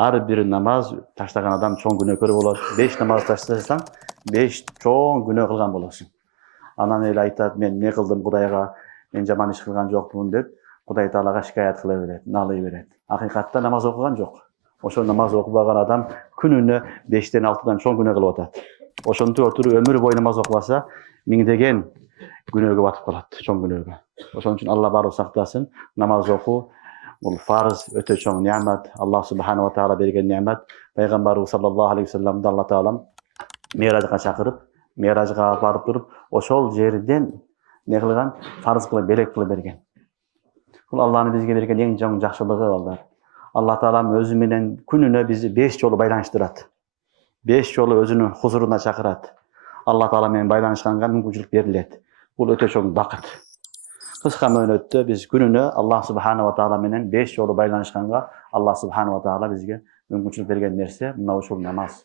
ар бир намаз таштаган адам чоң күнөөкөр болот. 5 намаз таштасаң, 5 чоң күнөө кылган болосуң. Анан эле айтат, мен эмне кылдым Кудайга, мен жаман иш кылган жокмун деп, Кудай Таалага шикаят кыла берет, налый берет. Акыйкатта намаз окуган жок. Ошо намаз окубаган адам күнүнө 5тен 6тан чоң күнөө кылып атат. Ошентип отуруп өмүр бою намаз окубаса, миңдеген күнөөгө батып калат, чоң күнөөгө. Ошон үчүн Алла баары сактасын. Намаз окуу бул фарыз, өтө чоң неамат. Аллах субханаху ва таала берген неамат. Пайгамбарыбыз саллаллаху алейхи ва салламды Алла таалам Миражга чакырып, Миражга барып туруп, ошол жерден не кылган, фарыз кылып, белек кылып берген. Бул Алланын бизге берген эң чоң жакшылыгы балдар. Алла таалам өзү менен күнүнө бизди 5 жолу байланыштырат. 5 жолу өзүнүн хузуруна чакырат. Алла таала менен байланышканга мүмкүнчүлүк берилет. Бул өтө чоң бакыт. Кыска мөөнөттө биз күнүнө Аллах субханаху ва таала менен 5 жолу байланышканга Аллах субханаху ва таала бизге мүмкүнчүлүк берген нерсе мына ушул намаз.